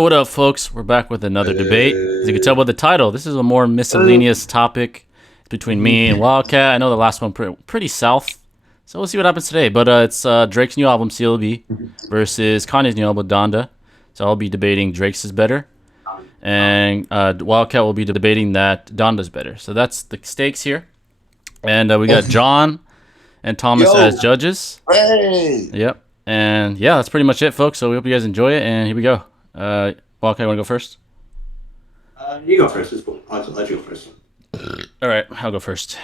What up, folks? We're back with another debate. As you can tell by the title, this is a more miscellaneous topic between me and Wildcat. I know the last one pretty south, so we'll see what happens today. But it's Drake's new album, CLB, versus Kanye's new album, Donda. So I'll be debating Drake's is better, and Wildcat will be debating that Donda's better. So that's the stakes here. And we got John and Thomas as judges. Hey! Yep. And yeah, that's pretty much it, folks. So we hope you guys enjoy it, and here we go. Wildcat, want to go first? You go first. It's cool. I'll let you go first. All right, I'll go first.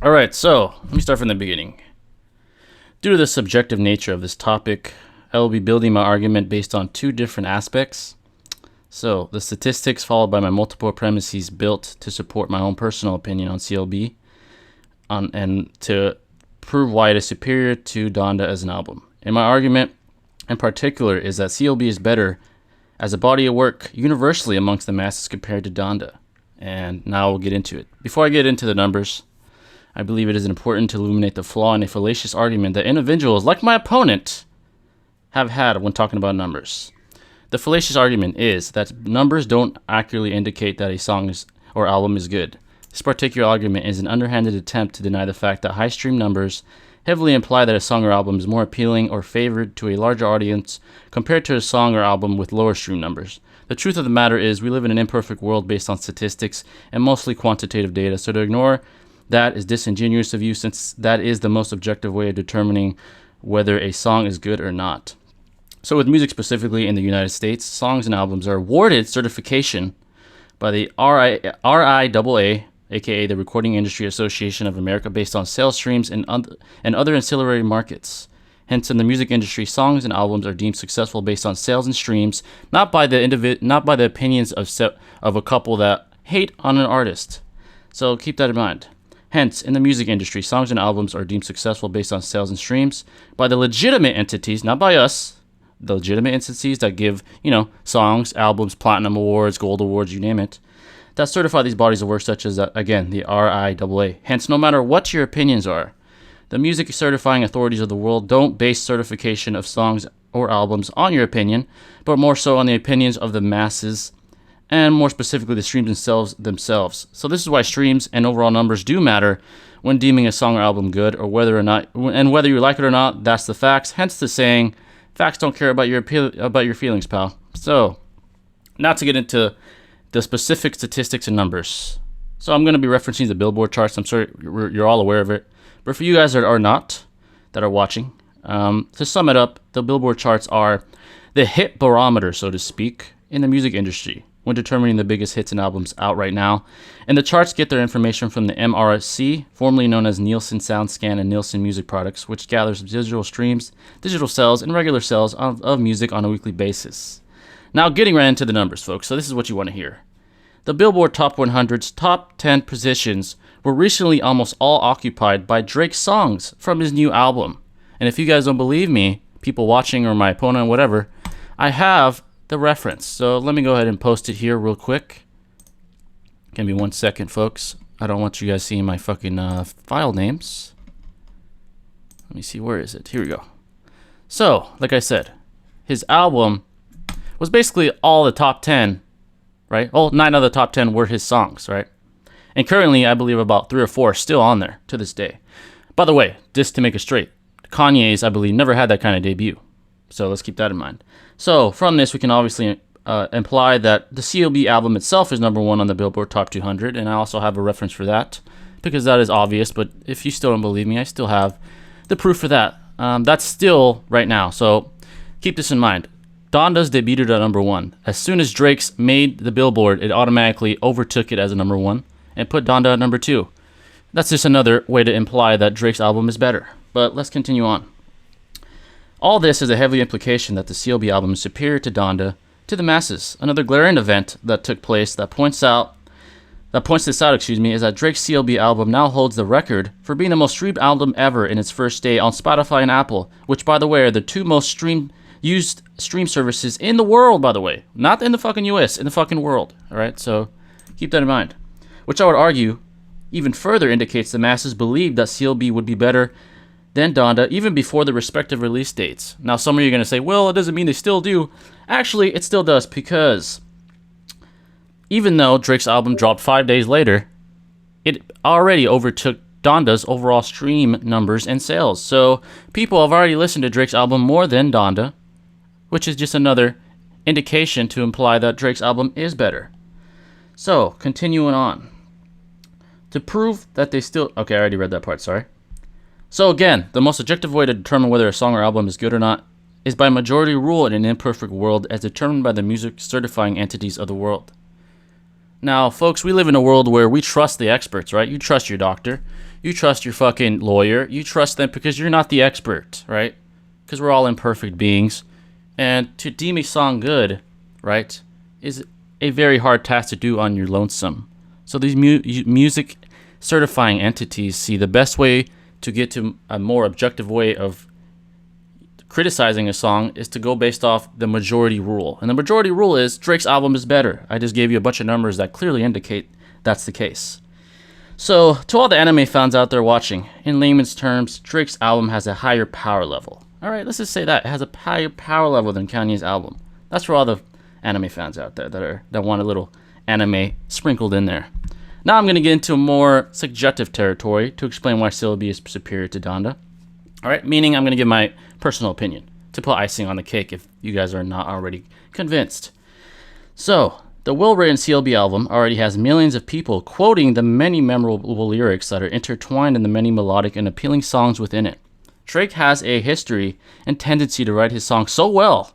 All right, so let me start from the beginning. Due to the subjective nature of this topic, I will be building my argument based on two different aspects. So, the statistics followed by my multiple premises built to support my own personal opinion on CLB and to prove why it is superior to Donda as an album. And my argument in particular is that CLB is better as a body of work universally amongst the masses compared to Donda. And now we'll get into it. Before I get into the numbers, I believe it is important to illuminate the flaw in a fallacious argument that individuals like my opponent have had when talking about numbers. The fallacious argument is that numbers don't accurately indicate that a song or album is good. This particular argument is an underhanded attempt to deny the fact that high stream numbers heavily imply that a song or album is more appealing or favored to a larger audience compared to a song or album with lower stream numbers. The truth of the matter is we live in an imperfect world based on statistics and mostly quantitative data, so to ignore that is disingenuous of you since that is the most objective way of determining whether a song is good or not. So with music specifically in the United States, songs and albums are awarded certification by the RIAA, aka the Recording Industry Association of America, based on sales streams and other ancillary markets. Hence, in the music industry, songs and albums are deemed successful based on sales and streams, not by the opinions of a couple that hate on an artist. So keep that in mind. Hence, in the music industry, songs and albums are deemed successful based on sales and streams by the legitimate entities, not by us. The legitimate entities that give, songs, albums, platinum awards, gold awards, you name it, that certify these bodies of work, such as, again, the RIAA. Hence, no matter what your opinions are, the music certifying authorities of the world don't base certification of songs or albums on your opinion, but more so on the opinions of the masses, and more specifically the streams themselves. So this is why streams and overall numbers do matter when deeming a song or album good, or whether you like it or not, that's the facts. Hence the saying, facts don't care about your feelings, pal. So, now to get into the specific statistics and numbers. So I'm going to be referencing the Billboard charts. I'm sure you're all aware of it. But for you guys that are not, that are watching, to sum it up, the Billboard charts are the hit barometer, so to speak, in the music industry when determining the biggest hits and albums out right now. And the charts get their information from the MRSC, formerly known as Nielsen SoundScan and Nielsen Music Products, which gathers digital streams, digital sales, and regular sales of music on a weekly basis. Now, getting right into the numbers, folks. So this is what you want to hear. The Billboard Top 100's top 10 positions were recently almost all occupied by Drake's songs from his new album. And if you guys don't believe me, people watching or my opponent, whatever, I have the reference. So let me go ahead and post it here real quick. Give me 1 second, folks. I don't want you guys seeing my fucking file names. Let me see, where is it? Here we go. So, like I said, his album was basically all the top 10, right? All 9 of the top 10 were his songs, right? And currently, I believe about 3 or 4 are still on there to this day. By the way, just to make it straight, Kanye's, I believe, never had that kind of debut. So let's keep that in mind. So from this, we can obviously imply that the CLB album itself is number 1 on the Billboard Top 200, and I also have a reference for that, because that is obvious, but if you still don't believe me, I still have the proof for that. That's still right now, so keep this in mind. Donda's debuted at number 1. As soon as Drake's made the Billboard, it automatically overtook it as a number 1 and put Donda at number 2. That's just another way to imply that Drake's album is better. But let's continue on. All this is a heavy implication that the CLB album is superior to Donda to the masses. Another glaring event that took place that points this out, is that Drake's CLB album now holds the record for being the most streamed album ever in its first day on Spotify and Apple, which, by the way, are the 2 most used stream services in the world, by the way. Not in the fucking US, in the fucking world. Alright, so keep that in mind. Which I would argue even further indicates the masses believed that CLB would be better than Donda even before the respective release dates. Now, some of you are going to say, well, it doesn't mean they still do. Actually, it still does, because even though Drake's album dropped 5 days later, it already overtook Donda's overall stream numbers and sales. So people have already listened to Drake's album more than Donda, which is just another indication to imply that Drake's album is better. So, continuing on. To prove that they still... Okay, I already read that part, sorry. So again, the most objective way to determine whether a song or album is good or not is by majority rule in an imperfect world as determined by the music certifying entities of the world. Now, folks, we live in a world where we trust the experts, right? You trust your doctor. You trust your fucking lawyer. You trust them because you're not the expert, right? Because we're all imperfect beings. And to deem a song good, right, is a very hard task to do on your lonesome. So these music certifying entities see the best way to get to a more objective way of criticizing a song is to go based off the majority rule. And the majority rule is Drake's album is better. I just gave you a bunch of numbers that clearly indicate that's the case. So, to all the anime fans out there watching, in layman's terms, Drake's album has a higher power level. Alright, let's just say that. It has a higher power level than Kanye's album. That's for all the anime fans out there that want a little anime sprinkled in there. Now I'm going to get into more subjective territory to explain why CLB is superior to Donda. Alright, meaning I'm going to give my personal opinion to put icing on the cake if you guys are not already convinced. So, the well-written CLB album already has millions of people quoting the many memorable lyrics that are intertwined in the many melodic and appealing songs within it. Drake has a history and tendency to write his songs so well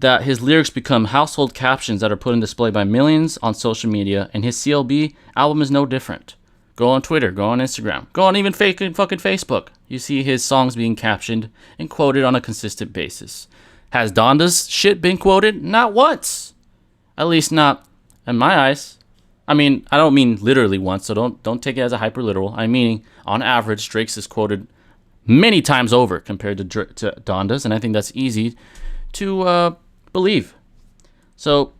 that his lyrics become household captions that are put on display by millions on social media, and his CLB album is no different. Go on Twitter, go on Instagram, go on even fucking Facebook. You see his songs being captioned and quoted on a consistent basis. Has Donda's shit been quoted? Not once. At least not in my eyes. I mean, I don't mean literally once, so don't take it as a hyper literal. I mean, on average, Drake's is quoted many times over compared to Donda's, and I think that's easy to believe. So,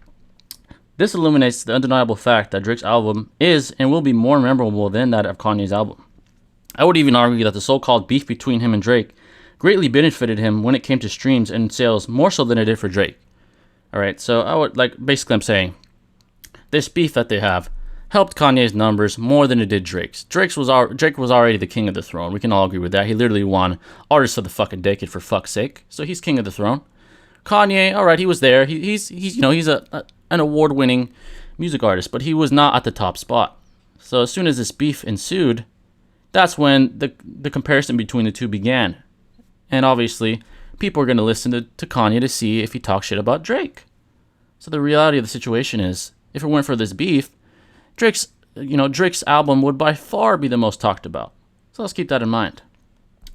this illuminates the undeniable fact that Drake's album is and will be more memorable than that of Kanye's album. I would even argue that the so-called beef between him and Drake greatly benefited him when it came to streams and sales more so than it did for Drake. Alright, so I'm saying this beef that they have helped Kanye's numbers more than it did Drake's. Drake was already the king of the throne. We can all agree with that. He literally won Artist of the fucking Decade for fuck's sake. So he's king of the throne. Kanye, alright, he was there. He's an award-winning music artist, but he was not at the top spot. So as soon as this beef ensued, that's when the comparison between the two began. And obviously, people are going to listen to Kanye to see if he talks shit about Drake. So the reality of the situation is, if it weren't for this beef, Drake's album would by far be the most talked about. So let's keep that in mind.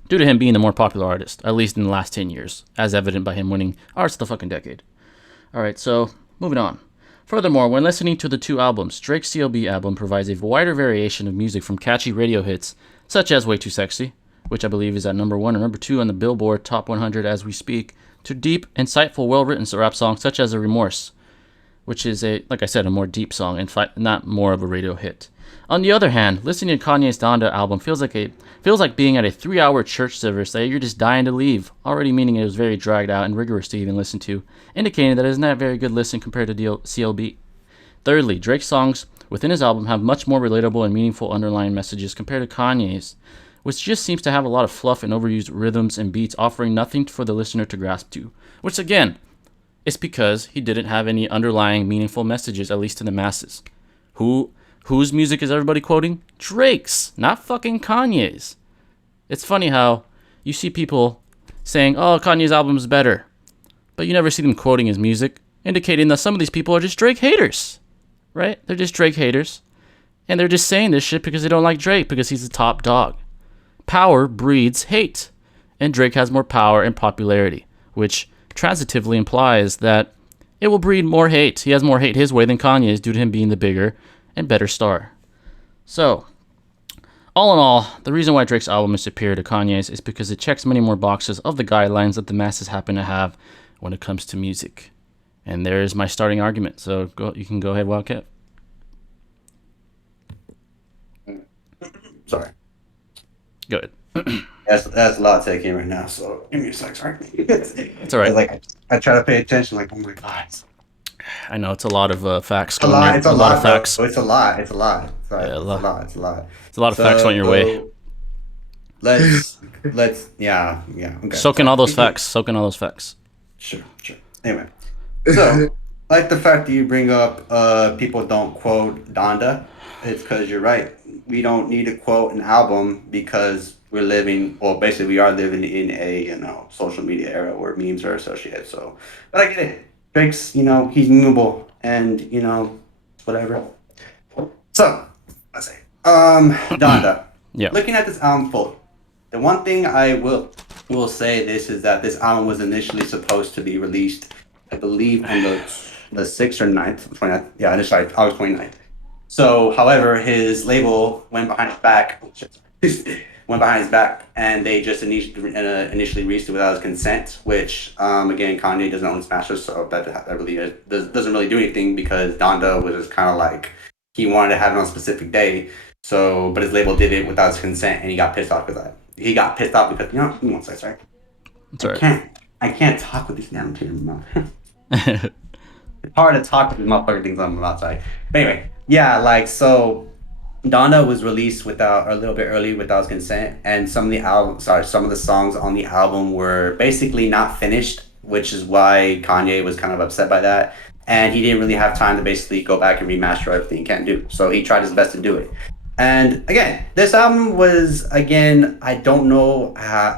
Due to him being the more popular artist, at least in the last 10 years, as evident by him winning Artist of the fucking Decade. Alright, so moving on. Furthermore, when listening to the two albums, Drake's CLB album provides a wider variation of music from catchy radio hits, such as Way Too Sexy, which I believe is at number 1 or number 2 on the Billboard Top 100 as we speak, to deep, insightful, well-written rap songs such as A Remorse, which is a more deep song, and not more of a radio hit. On the other hand, listening to Kanye's Donda album feels like being at a 3-hour church service that you're just dying to leave, already meaning it was very dragged out and rigorous to even listen to, indicating that it is not a very good listen compared to CLB. Thirdly, Drake's songs within his album have much more relatable and meaningful underlying messages compared to Kanye's, which just seems to have a lot of fluff and overused rhythms and beats, offering nothing for the listener to grasp to. Which again, is because he didn't have any underlying meaningful messages, at least to the masses. Whose music is everybody quoting? Drake's, not fucking Kanye's. It's funny how you see people saying, oh, Kanye's album is better, but you never see them quoting his music, indicating that some of these people are just Drake haters, right? They're just Drake haters, and they're just saying this shit because they don't like Drake, because he's the top dog. Power breeds hate, and Drake has more power and popularity, which transitively implies that it will breed more hate. He has more hate his way than Kanye's due to him being the bigger and better star. So, all in all, the reason why Drake's album is superior to Kanye's is because it checks many more boxes of the guidelines that the masses happen to have when it comes to music. And there's my starting argument. So you can go ahead, Wildcat. Sorry. Go ahead. That's a lot to take in right now. So give me a sec, sorry. It's all right. Like I try to pay attention. Like, oh my god, I know it's a lot of facts a going lot. your It's a a lot of lot, though. facts. It's a lot. It's a lot. Yeah, It's a lot. It's a lot. it's a lot of facts going your way. So let's yeah. Okay, Soak in sorry. all those facts. Soak in all those facts. Sure. Anyway, so like the fact that you bring up people don't quote Donda, it's because you're right. We don't need to quote an album because we're living, well, basically we are living in a social media era where memes are associated. So, but I get it. Drake's he's memeable and whatever. So let's say Donda. Yeah. Looking at this album fully, the one thing I will say this is that this album was initially supposed to be released, I believe, on the 6th or 9th, 29th. Yeah, initially August 29th. So, however, his label went behind his back. Went behind his back, and they just initially released it without his consent. Which, again, Kanye doesn't own his masters, so that really doesn't really do anything because Donda was just kind of like he wanted to have it on a specific day. So, but his label did it without his consent, and he got pissed off with that. He got pissed off because give me one second, sorry. It's all right. I can't talk with these damn tears in my mouth. It's hard to talk with these motherfucking things on my mouth, sorry. But anyway, yeah, like so Donda was released without a little bit early without his consent, and some of the songs on the album were basically not finished, which is why Kanye was kind of upset by that. And he didn't really have time to basically go back and remaster everything he can't do. So he tried his best to do it. And again, this album was I don't know.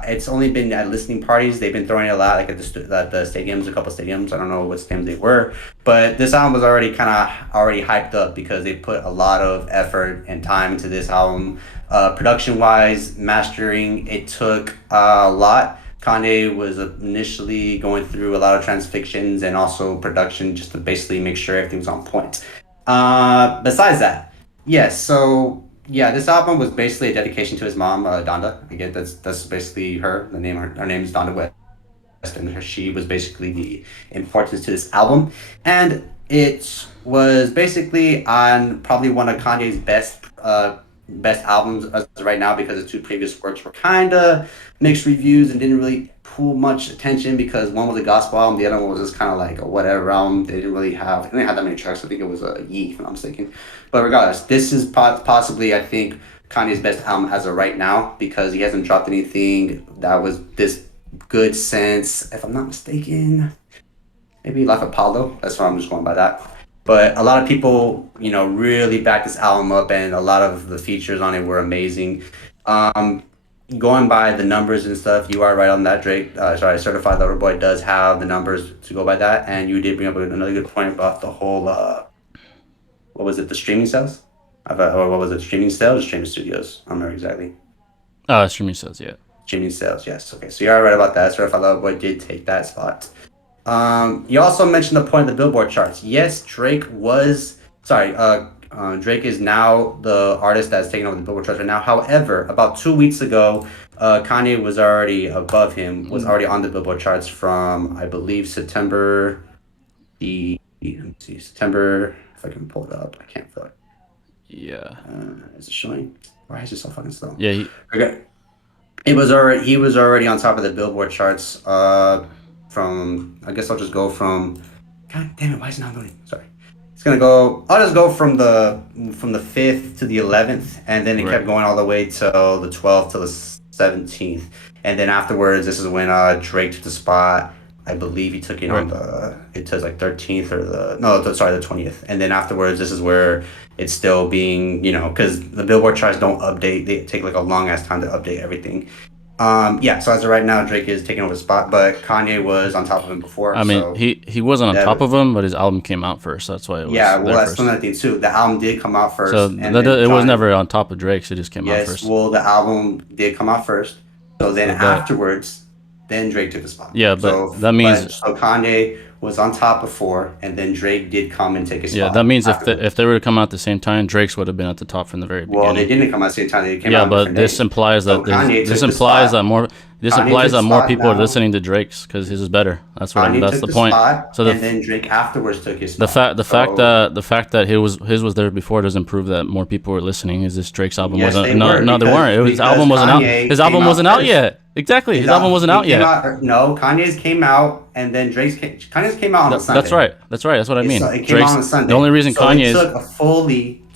It's only been at listening parties. They've been throwing it a lot, like at the stadiums, a couple stadiums. I don't know what stadiums they were, but this album was already already hyped up because they put a lot of effort and time into this album. Production wise, mastering, it took a lot. Kanye was initially going through a lot of transcriptions and also production just to basically make sure everything was on point. Besides that, yes, so yeah, this album was basically a dedication to his mom, Donda. Again, that's basically her. Her name is Donda West, and she was basically the importance to this album, and it was basically on probably one of Kanye's best albums as of right now because the two previous works were kind of mixed reviews and didn't really pull much attention because one was a gospel album, the other one was just kind of like a whatever album. They didn't have that many tracks. I think it was a Yee, if I'm not mistaken. But regardless, this is possibly I think Kanye's best album as of right now because he hasn't dropped anything that was this good since, if I'm not mistaken, maybe Life of Pablo. That's why I'm just going by that. But a lot of people, really backed this album up, and a lot of the features on it were amazing. Going by the numbers and stuff, you are right on that. Drake, Certified Lover Boy does have the numbers to go by that, and you did bring up another good point about the whole, what was it, the streaming sales? Or what was it, streaming sales or streaming studios? I don't remember exactly. Streaming sales, yeah. Streaming sales, yes. Okay, so you are right about that. Certified Lover Boy did take that spot. You also mentioned the point of the Billboard charts. Yes, Drake is now the artist that's taking over the Billboard charts right now. However, about 2 weeks ago, Kanye was already above him, was already on the Billboard charts from, I believe, September, September, if I can pull it up. I can't feel it. Yeah. Is it showing? Why is it so fucking slow? Yeah. Okay. He was already on top of the Billboard charts, from, I guess I'll just go from, god damn it, why is it not loading? Sorry. I'll just go from the 5th to the 11th, and then it kept going all the way till the 12th to the 17th. And then afterwards, this is when Drake took the spot. I believe he took it on it says like 13th or the 20th. And then afterwards, this is where it's still being, because the Billboard charts don't update. They take like a long ass time to update everything. So as of right now, Drake is taking over the spot, but Kanye was on top of him before. I mean, he wasn't on top of him, but his album came out first. That's why it was. Yeah, well, that's another thing too. The album did come out first. So it was never on top of Drake's. It just came out first. Yes, well, the album did come out first. So then afterwards, then Drake took the spot. Yeah, but that means so Kanye was on top before, and then Drake did come and take his spot. Yeah, that means if they were to come out at the same time, Drake's would have been at the top from the very beginning. Well, they didn't come out at the same time. They came out on different days. This implies that So this implies that This Kanye implies took that more spot people are now. listening to Drake's because his is better. That's what. Kanye That's took the the point. spot, So and then Drake afterwards took his spot. the fact that his was there before doesn't prove that more people were listening. Is this Drake's album Yes, wasn't? they were No, they weren't. His because album wasn't out. Kanye His came album out wasn't out first. yet. Exactly. His album wasn't He out came yet. out. No, Kanye's came out, and then Kanye's came out on a Sunday. That's right. That's right. That's what I mean. It came out on a Sunday. The only reason so Kanye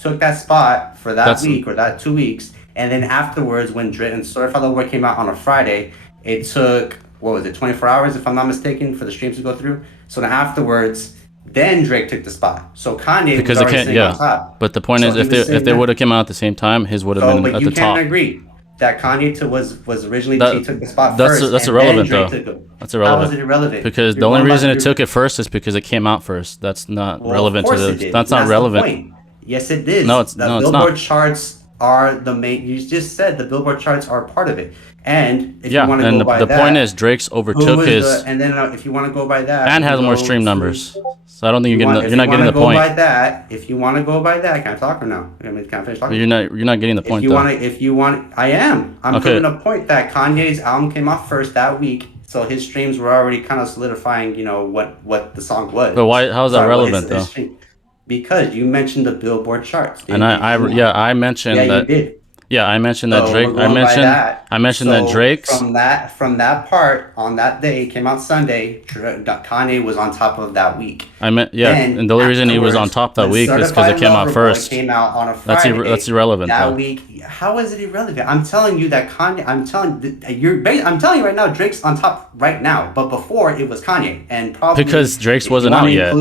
took that spot for that That's- week or that 2 weeks, and then afterwards, when Drake and Certified Lover Boy came out on a Friday, it took, what was it, 24 hours if I'm not mistaken, for the streams to go through. So then afterwards, then Drake took the spot. So Kanye because was it already can't. sitting on Yeah. top. But the point So is, he if was they sitting would have come out at the same time, his would have been but at you the top. can't agree that Kanye was originally he took the spot That's first. that's and irrelevant then though. Drake took it. That's How irrelevant. is it irrelevant? Because You're the only going by reason it your- took it first is because it came out first. That's not Well, relevant of to course the. it did. That's not That's relevant. The point. Yes, it is. No, it's the no, it's Billboard not. charts are the main. You just said the Billboard charts are part of it. And if Yeah, you want to and go by the that, point is Drake's who overtook was his and then if you want to go by that, and you has more go stream to- numbers. So I don't think if you're not getting the go point. by that, if you want to go by that, can I talk or no? Can I finish talking? You're not getting the point if though. you want, I am. I'm Okay. proving a point that Kanye's album came out first that week, so his streams were already kind of solidifying, what the song was. But why? How is that Sorry, relevant though? stream. Because you mentioned the Billboard charts. And I mentioned yeah, that. you did. Yeah, I mentioned that So Drake. we're going by that. I mentioned that So Drake's. from that part on that day came out Sunday. Kanye was on top of that week. And the only reason he was on top that week is because it came out first. Came out on a Friday. That's irrelevant. That though. week, how is it irrelevant? I'm telling you that Kanye. I'm telling you right now, Drake's on top right now. But before it was Kanye, and probably Because Drake's if you wasn't wanna out yet.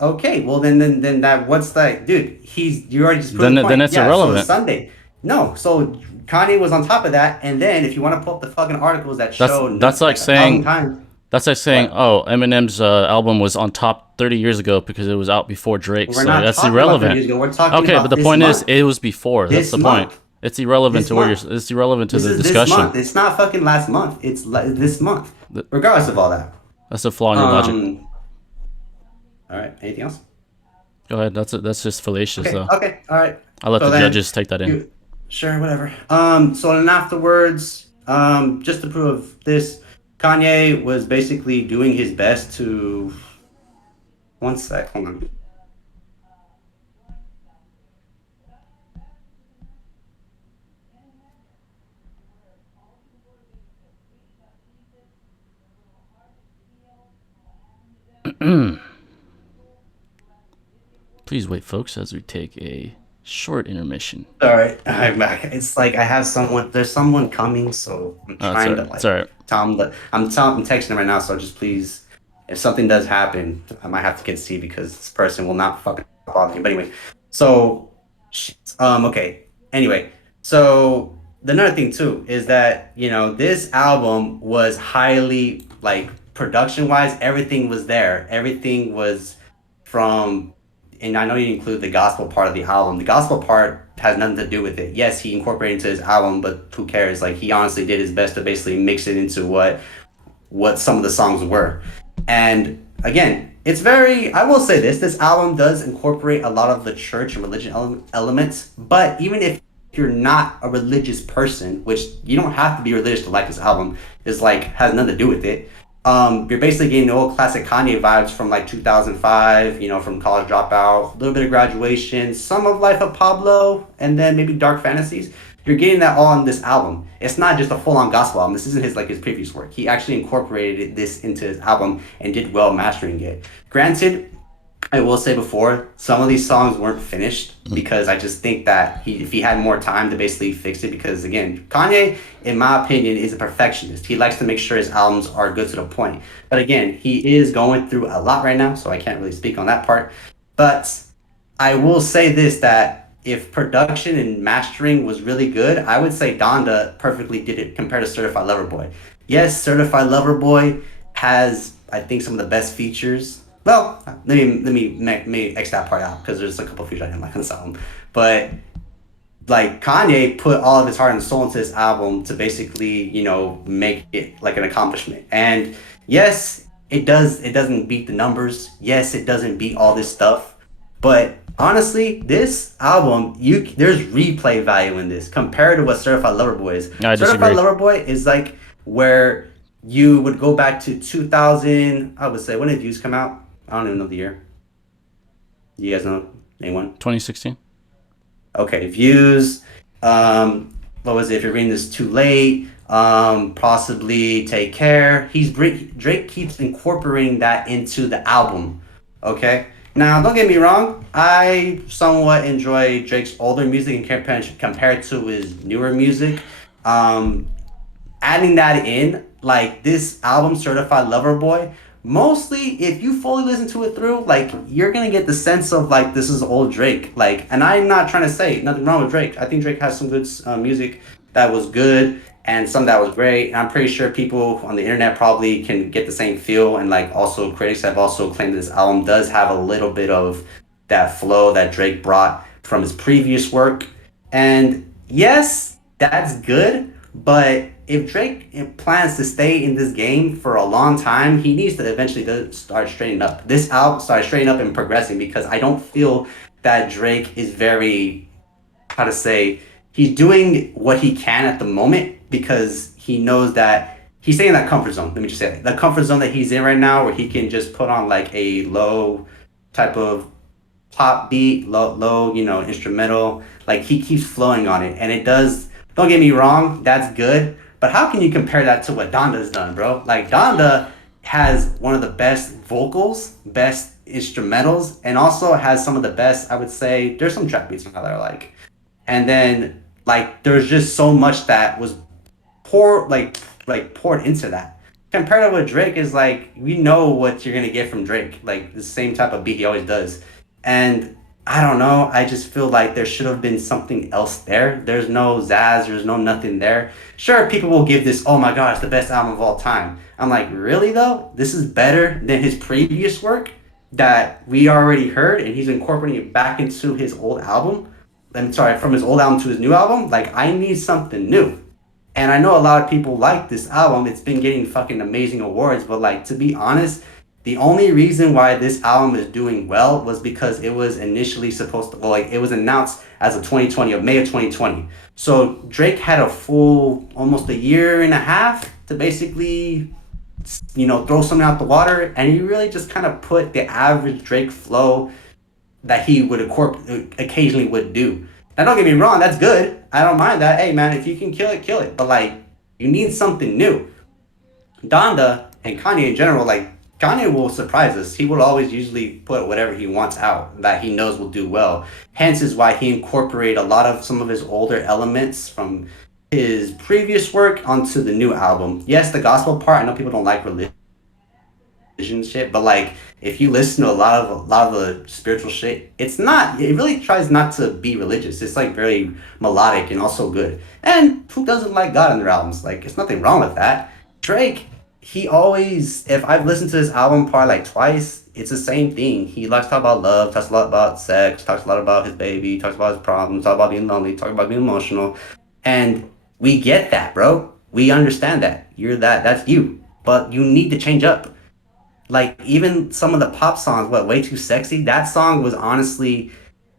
Okay, well then that what's that, dude? You already just proved the point. Then it's irrelevant. So Sunday. No, so Kanye was on top of that, and then if you want to pull up the fucking articles that show That's like saying time, That's like saying, oh, Eminem's album was on top 30 years ago because it was out before Drake. We're So not that's talking about 30 irrelevant. years ago. We're talking Okay, about but the this point month. is, it was before. That's This the month. point. It's irrelevant This to where month. you're. It's irrelevant to This the is discussion. This month. It's not fucking last month. It's this month. Regardless of all that. That's a flaw in your logic. All right. Anything else? Go ahead. That's just fallacious, Okay. though. Okay. All right. I'll let So the then judges take that in. Sure, whatever. So then afterwards, just to prove this, Kanye was basically doing his best to. One sec, hold on. Please wait, folks, as we take a short intermission. Sorry, I'm back. It's like I have someone. There's someone coming, so I'm trying to like. It's all right. Tell him that I'm texting him right now. So just please, if something does happen, I might have to concede because this person will not fucking bother me. But anyway, so okay. Anyway, so another thing too is that this album was highly like production wise. Everything was there. Everything was from. And I know you include the gospel part of the album. The gospel part has nothing to do with it. Yes, he incorporated into his album, but who cares? Like, he honestly did his best to basically mix it into what some of the songs were. And again, it's very, I will say this album does incorporate a lot of the church and religion elements, but even if you're not a religious person, which you don't have to be religious to like this album, is like, has nothing to do with it. You're basically getting the old classic Kanye vibes from like 2005, from College Dropout, a little bit of Graduation, some of Life of Pablo, and then maybe Dark Fantasies. You're getting that all on this album. It's not just a full-on gospel album. This isn't his previous work. He actually incorporated this into his album and did well mastering it. Granted, I will say before, some of these songs weren't finished because I just think that if he had more time to basically fix it, because again, Kanye, in my opinion, is a perfectionist. He likes to make sure his albums are good to the point. But again, he is going through a lot right now, so I can't really speak on that part. But I will say this, that if production and mastering was really good, I would say Donda perfectly did it compared to Certified Lover Boy. Yes, Certified Lover Boy has, I think, some of the best features. Well, let me X that part out because there's a couple features I didn't like on this album. But like Kanye put all of his heart and soul into this album to basically, make it like an accomplishment. And yes, it doesn't beat the numbers. Yes, it doesn't beat all this stuff. But honestly, this album, there's replay value in this compared to what Certified Lover Boy is. I disagree. Certified Lover Boy is like, where you would go back to 2000. I would say, when did Views come out? I don't even know the year. You guys know anyone? 2016. Okay, Views. What was it? If you're reading this too late, possibly Take Care. Drake keeps incorporating that into the album. Okay. Now, don't get me wrong. I somewhat enjoy Drake's older music and compared to his newer music. Um, Adding that in, like this album, Certified Lover Boy, mostly if you fully listen to it through, like you're gonna get the sense of like this is old Drake. Like, and I'm not trying to say nothing wrong with Drake. I think Drake has some good music that was good and some that was great. And I'm pretty sure people on the internet probably can get the same feel. And like also critics have also claimed this album does have a little bit of that flow that Drake brought from his previous work. And yes, that's good, but if Drake plans to stay in this game for a long time, he needs to eventually start straightening up. This album start straightening up and progressing because I don't feel that Drake is very, how to say, he's doing what he can at the moment because he knows that he's staying in that comfort zone. Let me just say that. The comfort zone that he's in right now where he can just put on like a low type of pop beat, low, instrumental. Like he keeps flowing on it, and it does. Don't get me wrong, that's good. But how can you compare that to what Donda's done, bro? Like Donda has one of the best vocals, best instrumentals, and also has some of the best. I would say there's some trap beats on that I like, and then like there's just so much that was pour like poured into that. Compared to what Drake is like, we know what you're gonna get from Drake, like the same type of beat he always does. And I don't know, I just feel like there should have been something else there. There's no zazz, there's no nothing there. Sure, people will give this, oh my gosh, the best album of all time. I'm like, really though? This is better than his previous work that we already heard, and he's incorporating it back into his old album. I'm sorry, from his old album to his new album. Like, I need something new. And I know a lot of people like this album. It's been getting fucking amazing awards, but like to be honest, the only reason why this album is doing well was because it was initially supposed to, well, like it was announced as a 2020 of May of 2020. So Drake had a full almost a year and a half to basically, throw something out the water, and he really just kind of put the average Drake flow that he would occasionally would do. Now, don't get me wrong, that's good. I don't mind that. Hey, man, if you can kill it, kill it. But like, you need something new. Donda and Kanye in general, like Kanye will surprise us. He will always usually put whatever he wants out that he knows will do well. Hence is why he incorporated a lot of some of his older elements from his previous work onto the new album. Yes, the gospel part. I know people don't like religion shit, but like if you listen to a lot of the spiritual shit, it's not. It really tries not to be religious. It's like very melodic and also good. And who doesn't like God in their albums? Like it's nothing wrong with that. Drake, he always. If I've listened to his album probably like twice, it's the same thing. He likes to talk about love, talks a lot about sex, talks a lot about his baby, talks about his problems, talks about being lonely, talks about being emotional, and we get that, bro. We understand that. You're that. That's you. But you need to change up. Like even some of the pop songs, what Way Too Sexy, that song was honestly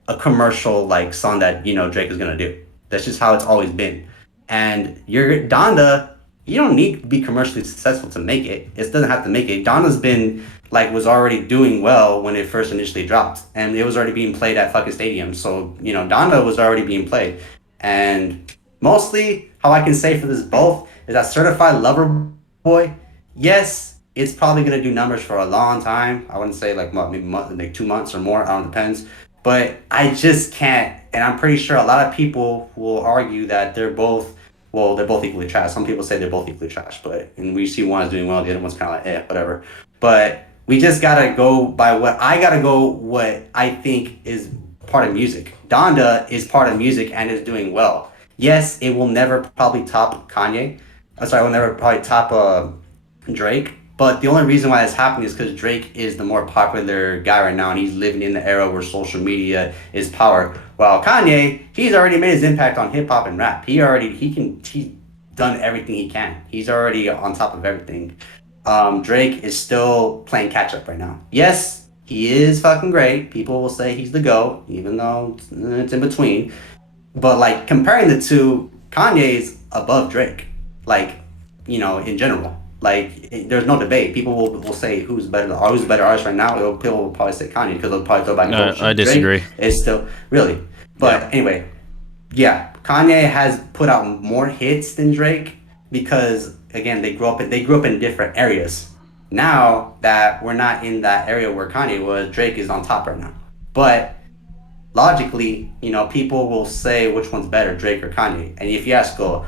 a commercial like song that Drake is gonna do. That's just how it's always been. And your Donda, you don't need to be commercially successful to make it. It doesn't have to make it. Donda's been like was already doing well when it first initially dropped, and it was already being played at fucking stadiums. So Donda was already being played, and mostly how I can say for this both is that Certified Lover Boy, yes, it's probably gonna do numbers for a long time. I wouldn't say like maybe like 2 months or more. I don't know, depends. But I just can't, and I'm pretty sure a lot of people will argue that they're both. Well, they're both equally trash. Some people say they're both equally trash, but and we see one is doing well, the other one's kind of like whatever. But we just gotta go by what I gotta go. What I think is part of music. Donda is part of music and is doing well. Yes, it will never probably top Kanye. I'm sorry, it will never probably top Drake. But the only reason why it's happening is because Drake is the more popular guy right now, and he's living in the era where social media is power. While Kanye, he's already made his impact on hip hop and rap. He's done everything he can. He's already on top of everything. Drake is still playing catch up right now. Yes, he is fucking great. People will say he's the GOAT, even though it's in between. But like comparing the two, Kanye's above Drake. Like in general. Like there's no debate. People will say who's the better artist right now. People will probably say Kanye because they'll probably throw back, oh I shit, Drake disagree. is still really. Yeah. But anyway, yeah, Kanye has put out more hits than Drake because again they grew up in different areas. Now that we're not in that area where Kanye was, Drake is on top right now. But logically, people will say which one's better, Drake or Kanye. And if you ask a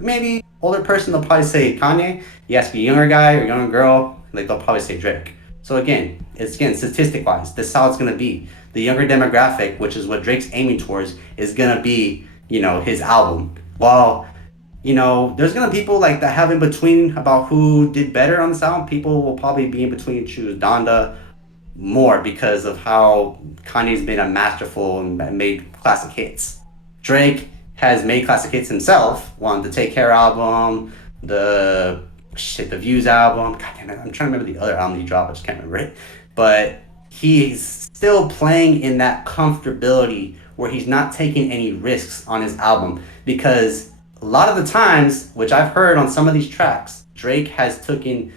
maybe older person, they'll probably say Kanye. You ask a younger guy or younger girl, like they'll probably say Drake. So again, statistic wise, this is how it's gonna be. The younger demographic, which is what Drake's aiming towards, is gonna be, his album. While there's gonna be people like that have in between about who did better on this album. People will probably be in between choose Donda more because of how Kanye's been a masterful and made classic hits. Drake has made classic hits himself. One, the Take Care album, the Views album. God damn it, I'm trying to remember the other album he dropped. I just can't remember it. But he's still playing in that comfortability where he's not taking any risks on his album because a lot of the times, which I've heard on some of these tracks, Drake has taken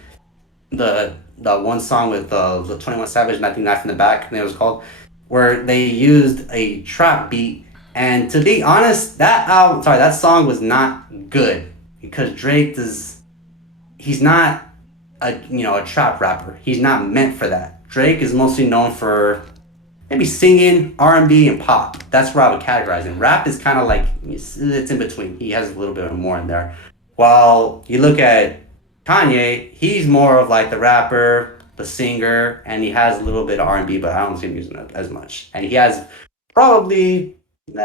the one song with the 21 Savage and I think Knife in the Back, I think it was called, where they used a trap beat. And to be honest, that song was not good because he's not a trap rapper. He's not meant for that. Drake is mostly known for maybe singing, R&B, and pop. That's where I would categorize him. Rap is kind of like it's in between. He has a little bit more in there. While you look at Kanye, he's more of like the rapper, the singer, and he has a little bit of R&B, but I don't see him using it as much. And he has probably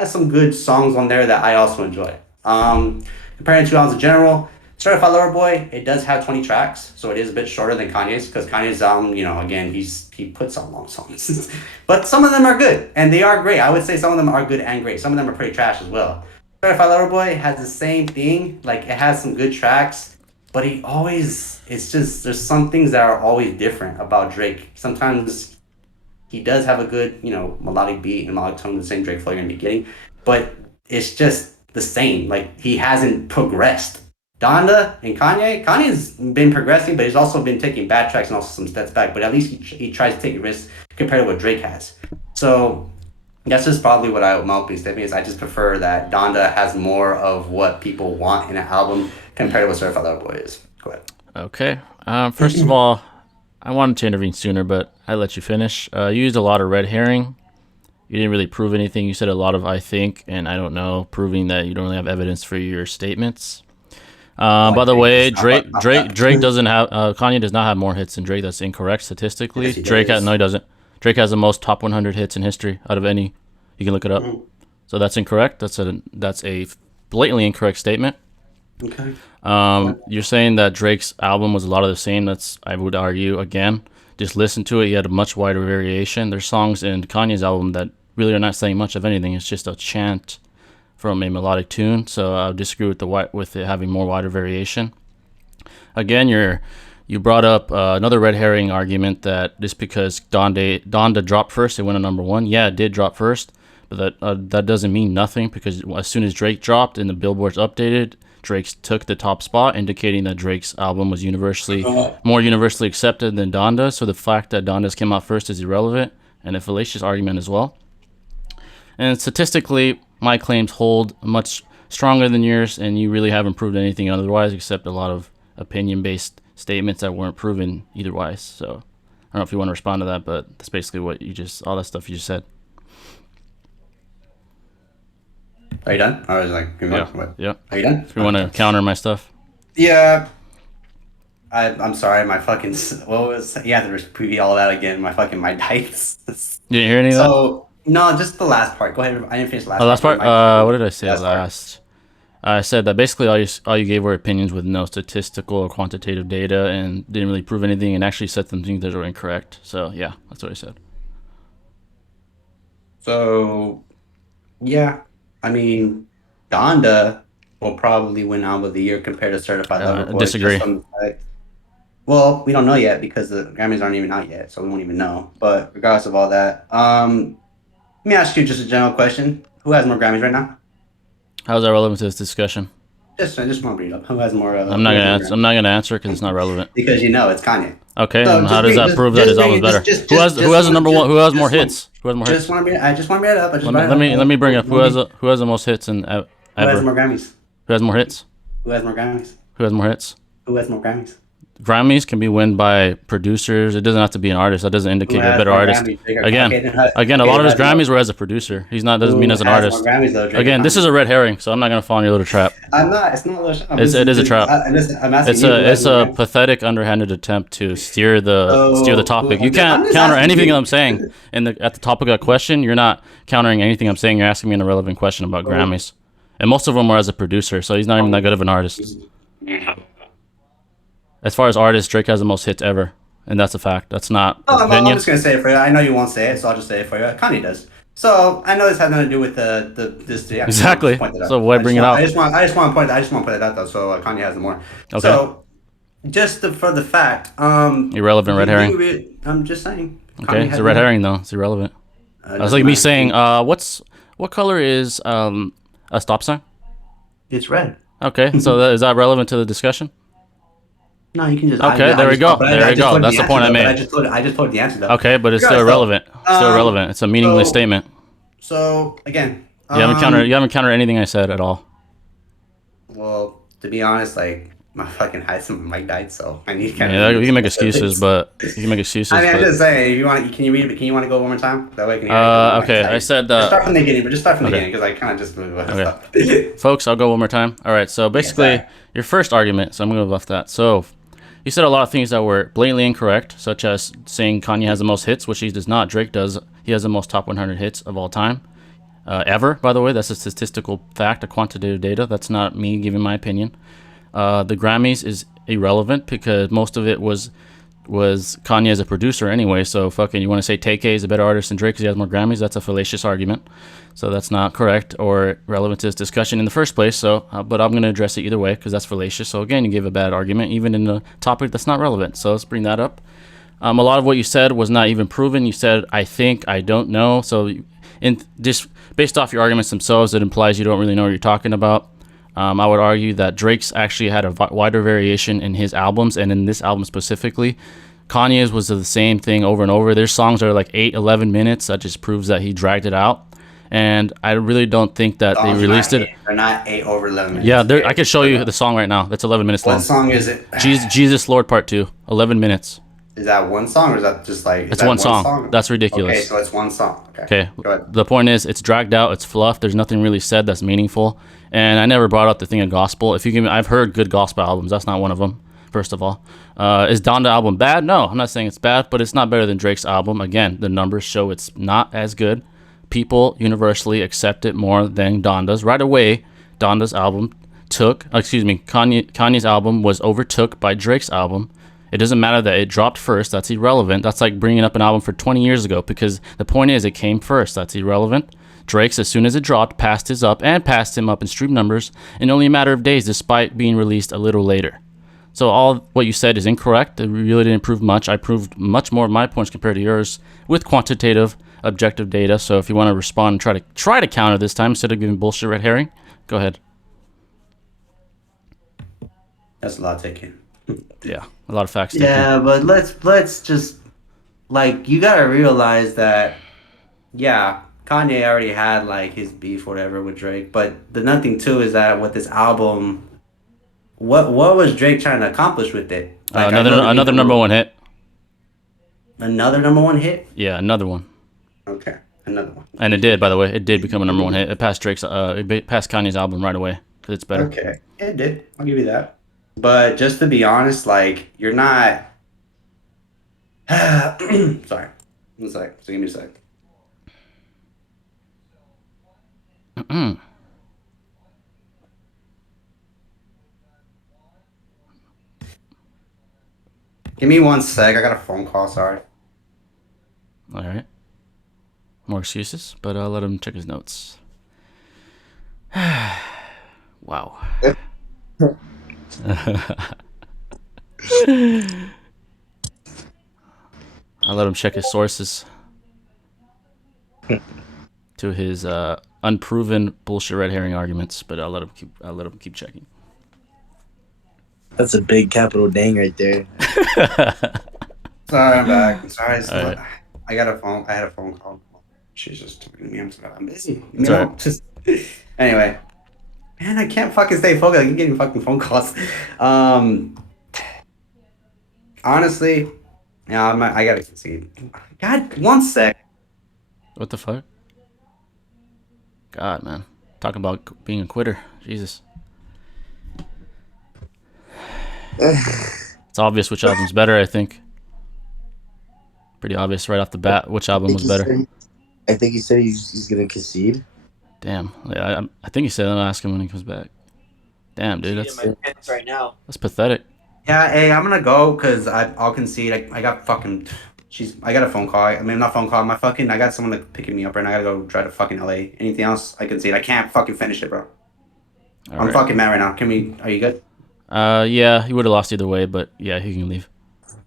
some good songs on there that I also enjoy. Comparing two albums in general, Certified Lover Boy, it does have 20 tracks, so it is a bit shorter than Kanye's because Kanye's album, again, he puts out long songs. But some of them are good, and they are great. I would say some of them are good and great. Some of them are pretty trash as well. Certified Lover Boy has the same thing. Like, it has some good tracks, but it's just, there's some things that are always different about Drake. Sometimes he does have a good, melodic beat and melodic tone, the same Drake flow you're gonna be getting, but it's just the same. Like he hasn't progressed. Donda and Kanye's been progressing, but he's also been taking bad tracks and also some steps back. But at least he tries to take risks compared to what Drake has. So that's just probably my opening statement is. I just prefer that Donda has more of what people want in an album compared to what Certified Lover Boy is. Go ahead. Okay. First of all, I wanted to intervene sooner, but I let you finish. You used a lot of red herring. You didn't really prove anything. You said a lot of "I think" and "I don't know," proving that you don't really have evidence for your statements. All I By the think way, is Drake doesn't have Kanye does not have more hits than Drake. That's incorrect statistically. yes, he does. No, he doesn't. Drake has the most top 100 hits in history out of any. You can look it up. Mhm. So that's incorrect. That's a blatantly incorrect statement. Okay. Yeah. You're saying that Drake's album was a lot of the same. I would argue again. Just listen to it. You had a much wider variation. There's songs in Kanye's album that really are not saying much of anything. It's just a chant from a melodic tune. So I would disagree with it having more wider variation. Again, you brought up another red herring argument that just because Donda dropped first, it went to number one. Yeah, it did drop first, but that doesn't mean nothing because as soon as Drake dropped and the Billboards updated, Drake took the top spot, indicating that Drake's album was more universally accepted than Donda. So the fact that Donda's came out first is irrelevant and a fallacious argument as well. And statistically, my claims hold much stronger than yours, and you really haven't proved anything otherwise except a lot of opinion-based statements that weren't proven eitherwise. So I don't know if you want to respond to that, but that's basically all that stuff you just said. Are you done? I was like, pretty Yeah, much. What? yeah. Are you done? If you want to counter my stuff. Yeah. I'm sorry. My fucking what was? Yeah, there was preview all that again. My dice. You didn't hear any of that? So no, just the last part. Go ahead. I didn't finish the last. Oh, last part. What did I say Last part. last? I said that basically all you gave were opinions with no statistical or quantitative data and didn't really prove anything and actually said some things that were incorrect. So yeah, that's what I said. So yeah, I mean, Donda will probably win album of the year compared to Certified Lover Boy. Disagree. Just from the fact, well, we don't know yet because the Grammys aren't even out yet, so we won't even know. But regardless of all that, let me ask you just a general question: who has more Grammys right now? How is that relevant to this discussion? I just want to bring it up. Who has more? I'm not who gonna has more answer. I'm Grammys? not gonna answer because it's not relevant. Because you know it's Kanye. Okay, So and how does that prove that just his bring album's it. better? Who has the number one? Who has more hits? Who has more hits? I just want to bring it up. I just brought it Let me bring up. up who has the most hits in Who has ever. more Grammys? Who has more hits? Who has more Grammys? Who has more hits? Who has more Grammys? Grammys can be won by producers. It doesn't have to be an artist. That doesn't Who indicate you're a has better more artist. Grammys? Drake or Kanye? Again, Okay, a lot who of his has more? Grammys were as a producer. He's not doesn't mean Who as an has more artist. Grammys though? Drake or Again, this Kanye? is a red herring, so I'm not gonna fall in your little trap. I'm not. It's not a little shot. It is a trap. I'm asking you. Who has It's more a Grammys? pathetic, underhanded attempt to steer the So, topic. You can't just counter asking anything you. I'm saying. At the topic of that question, you're not countering anything I'm saying. You're asking me an irrelevant question about Grammys, and most of them were as a producer, so he's not even that good of an artist. As far as artists, Drake has the most hits ever, and that's a fact. That's not Oh, I'm opinion. just gonna say it for you. I know you won't say it, so I'll just say it for you. Kanye does. So I know this has nothing to do with this. Yeah, Exactly. Point it out. So why bring it up? I just want to point. I just want to put it out though. So Kanye has the more. Okay. So for the fact, Irrelevant red herring. I'm just saying. Okay, Kanye it's has a red more. herring though. It's irrelevant. That's Doesn't like me matter. saying, what color is a stop sign? It's red. Okay, so is that relevant to the discussion? No, you can just. Okay, there we go. There we go. That's the point I made. I just told the answer though. Okay, but it's still Regardless, irrelevant. Still irrelevant. It's a meaningless statement. So again, You haven't countered anything I said at all. Well, to be honest, like my fucking mic died, so I need kind Yeah, of. you can make excuses, but you can make excuses. I mean, I'm but- just saying. If you want, can you read it? Can you want to go one more time? That way I can hear. Okay, I said Just start from the beginning, but just start from the okay. beginning because I kind of just. Okay. Folks, I'll go one more time. All right, so basically, sorry. your first argument, so I'm going to left that. So, you said a lot of things that were blatantly incorrect, such as saying Kanye has the most hits, which he does not. Drake does. He has the most top 100 hits of all time. Ever, by the way. That's a statistical fact, a quantitative data. That's not me giving my opinion. The Grammys is irrelevant because most of it was Kanye as a producer anyway. So fucking, you want to say Tay is a better artist than Drake because he has more Grammys? That's a fallacious argument. So that's not correct or relevant to this discussion in the first place. So, but I'm going to address it either way because that's fallacious. So again, you gave a bad argument even in a topic that's not relevant. So let's bring that up. A lot of what you said was not even proven. You said, I think, I don't know. So just based off your arguments themselves, it implies you don't really know what you're talking about. I would argue that Drake's actually had a wider variation in his albums, and in this album specifically. Kanye's was the same thing over and over. There's songs that are like 8-11 minutes. That just proves that he dragged it out. And I really don't think that they released it. They're not 8 over 11 minutes. Yeah, I can show you the song right now. That's 11 minutes long. What song is it? Jesus Lord Part 2, 11 minutes. Is that one song or is that just like? It's one song. That's ridiculous. Okay, so it's one song. Okay. Go ahead. The point is, it's dragged out. It's fluff. There's nothing really said that's meaningful. And I never brought up the thing of gospel. If you give me, I've heard good gospel albums. That's not one of them. First of all, is Donda album bad? No, I'm not saying it's bad, but it's not better than Drake's album. Again, the numbers show it's not as good. People universally accept it more than Donda's. Right away, Donda's album Kanye's album was overtook by Drake's album. It doesn't matter that it dropped first. That's irrelevant. That's like bringing up an album for 20 years ago because the point is it came first. That's irrelevant. Drake's, as soon as it dropped, passed his up and passed him up in stream numbers in only a matter of days despite being released a little later. So all what you said is incorrect. It really didn't prove much. I proved much more of my points compared to yours with quantitative, objective data. So if you want to respond and try to counter this time instead of giving bullshit red herring, go ahead. That's a lot taken. Yeah, a lot of facts taken. Yeah, but let's just like you gotta realize that yeah, Kanye already had like his beef or whatever with Drake, but the nothing too is that with this album, what was Drake trying to accomplish with it? Like, Another number one hit. Another number one hit? Yeah, another one. Okay, another one. And it did, by the way. It did become a number one hit. It passed Kanye's album right away because it's better. Okay, it did. I'll give you that. But just to be honest, like you're not. Sorry. One sec. So give me a sec. Give me 1 sec. I got a phone call. Sorry. All right. More excuses, but I'll let him check his notes. Wow. I'll let him check his sources to his unproven bullshit red herring arguments, but I'll let him keep checking. That's a big capital dang right there. Sorry, I'm back. I'm sorry. All right. I got a phone. I had a phone call. She's just talking to me. I'm busy. It's all right. Just anyway. Man, I can't fucking stay focused. I'm getting fucking phone calls. Honestly, yeah, I gotta concede. God, 1 sec. What the fuck? God, man. Talk about being a quitter. Jesus. It's obvious which album's better, I think. Pretty obvious right off the bat which album was better. I think he said he's gonna concede. Damn. Yeah, I think he said I'll ask him when he comes back. Damn, dude. That's right now. That's pathetic. Yeah, hey, I'm gonna go because I'll concede. I got fucking. I got a phone call. I mean, not phone call. I got someone like picking me up, and I gotta go drive to fucking LA. Anything else? I concede. I can't fucking finish it, bro. I'm fucking mad right now. Are you good? Yeah, he would have lost either way, but yeah, he can leave.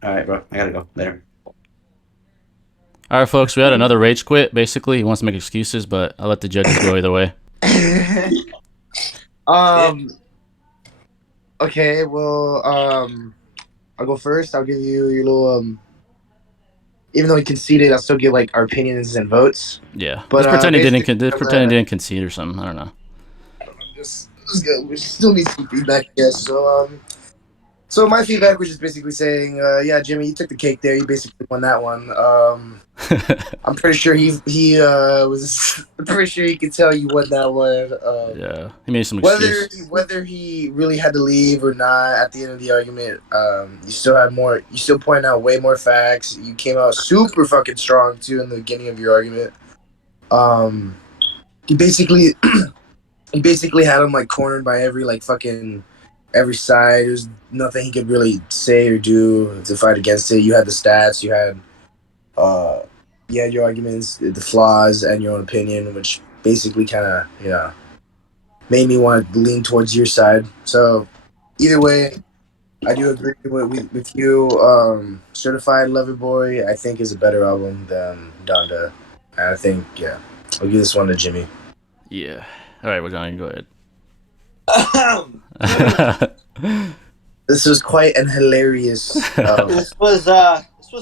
All right, bro. I gotta go later. All right, folks. We had another rage quit. Basically, he wants to make excuses, but I'll let the judges go either way. Okay, well, I'll go first. I'll give you your little even though he conceded, I'll still give like our opinions and votes. Yeah, but just pretend he didn't concede or something. I don't know. Just good. We still need some feedback, I guess. So my feedback was just basically saying, yeah, Jimmy, you took the cake there. You basically won that one. I'm pretty sure he was. I'm pretty sure he could tell you won that one. Yeah, he made some excuse. Whether he really had to leave or not at the end of the argument, you still had more. You still pointed out way more facts. You came out super fucking strong too in the beginning of your argument. He basically had him like cornered by every side. There's nothing he could really say or do to fight against it. You had the stats, you had your arguments, the flaws, and your own opinion, which basically kind of made me want to lean towards your side. So either way, I do agree with you. Certified Lover Boy, I think, is a better album than Donda. And I think, I'll give this one to Jimmy. Yeah. All right, we're going to go ahead. This was quite an hilarious. This was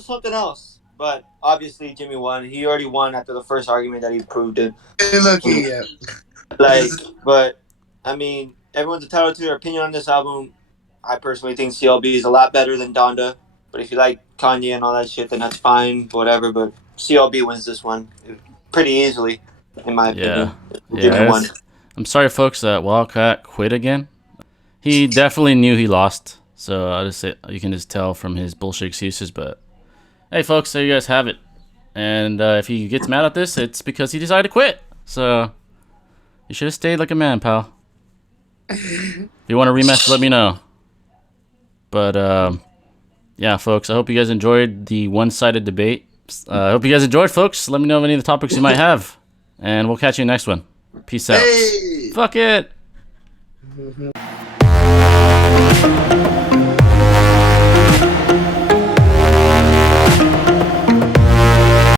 something else, but obviously Jimmy won. He already won after the first argument that he proved it. But I mean, everyone's entitled to their opinion on this album. I personally think CLB is a lot better than Donda. But if you like Kanye and all that shit, then that's fine, whatever. But CLB wins this one pretty easily, in my opinion. Yeah. I'm sorry, folks, that Wildcat quit again. He definitely knew he lost, so I'll just say you can just tell from his bullshit excuses. But hey, folks, there you guys have it. And if he gets mad at this, it's because he decided to quit. So you should have stayed like a man, pal. If you want a rematch, let me know. But yeah, folks, I hope you guys enjoyed the one-sided debate. I hope you guys enjoyed, folks. Let me know of any of the topics you might have, and we'll catch you next one. Peace out. Hey! Fuck it.